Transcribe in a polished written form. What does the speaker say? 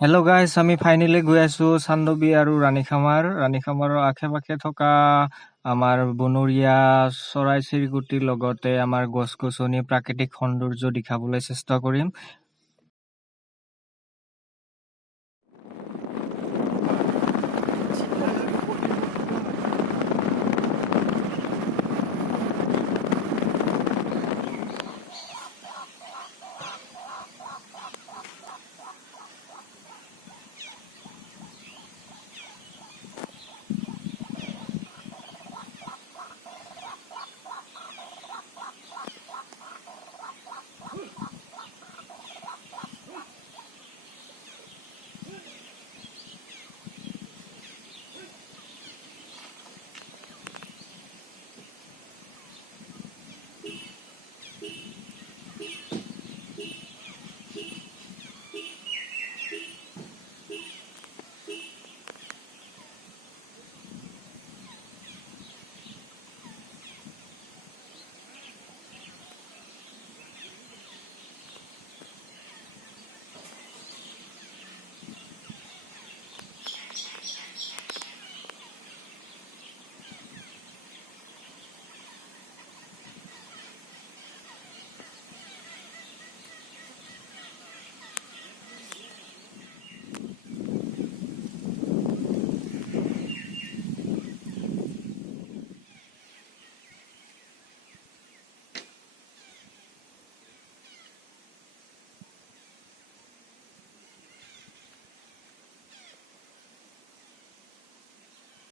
Hello' গাইছ, আমি finally গৈ আছো চান্দবী আৰু ৰাণীখামাৰৰ আশে-পাশে থকা আমাৰ বনৰীয়া চৰাই চিৰিকটিৰ লগতে আমাৰ গছ-গছনি প্ৰাকৃতিক সৌন্দৰ্য দেখাবলৈ চেষ্টা কৰিম।